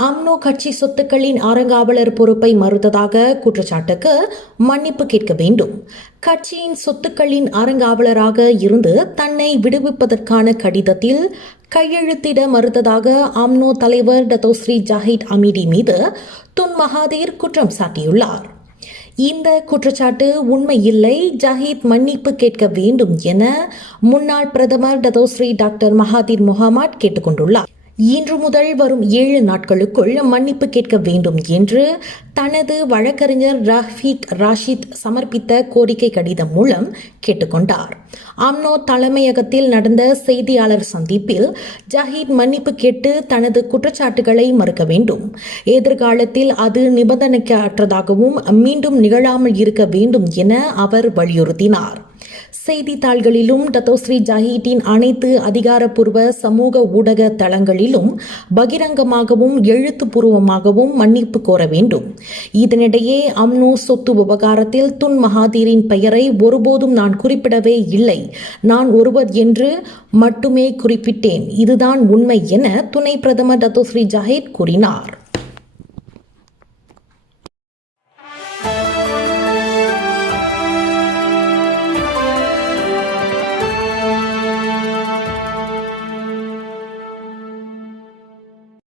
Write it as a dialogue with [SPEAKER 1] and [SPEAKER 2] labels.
[SPEAKER 1] UMNO கட்சி சொத்துக்களின் அறங்காவலர் பொறுப்பை மறுத்ததாக குற்றச்சாட்டுக்கு மன்னிப்பு கேட்க வேண்டும். கட்சியின் சொத்துக்களின் அறங்காவலராக இருந்து தன்னை விடுவிப்பதற்கான கடிதத்தில் கையெழுத்திட மறுத்ததாக அம்னோ தலைவர் டத்தோஸ்ரீ ஜாஹித் அமீடி மீது துன் மகாதீர் குற்றம் சாட்டியுள்ளார். இந்த குற்றச்சாட்டு உண்மை இல்லை ஜஹீத் மன்னிப்பு கேட்க வேண்டும் என முன்னாள் பிரதமர் டதோஸ்ரீ டாக்டர் மகாதீர் முகமாட் கேட்டுக்கொண்டுள்ளார். இன்று முதல் வரும் ஏழு நாட்களுக்குள் மன்னிப்பு கேட்க வேண்டும் என்று தனது வழக்கறிஞர் ரஃபீக் ராஷித் சமர்ப்பித்த கோரிக்கை கடிதம் மூலம் கேட்டுக்கொண்டார். அம்னோ தலைமையகத்தில் நடந்த செய்தியாளர் சந்திப்பில் ஜஹீத் மன்னிப்பு கேட்டு தனது குற்றச்சாட்டுகளை மறுக்க வேண்டும். எதிர்காலத்தில் அது நிபந்தனைக்கற்றதாகவும் மீண்டும் நிகழாமல் இருக்க வேண்டும் என அவர் வலியுறுத்தினார். செய்தித்தாள்களிலும் டத்தோஸ்ரீ ஜஹீட்டின் அனைத்து அதிகாரப்பூர்வ சமூக ஊடக தளங்களிலும் பகிரங்கமாகவும் எழுத்துப்பூர்வமாகவும் மன்னிப்பு கோர வேண்டும். இதனிடையே அம்னோ சொத்து விவகாரத்தில் துன் மகாதீரின் பெயரை ஒருபோதும் நான் குறிப்பிடவே இல்லை. நான் ஒருவர் என்று மட்டுமே குறிப்பிட்டேன். இதுதான் உண்மை என துணை பிரதமர் டத்தோஸ்ரீ ஜஹீட் கூறினார்.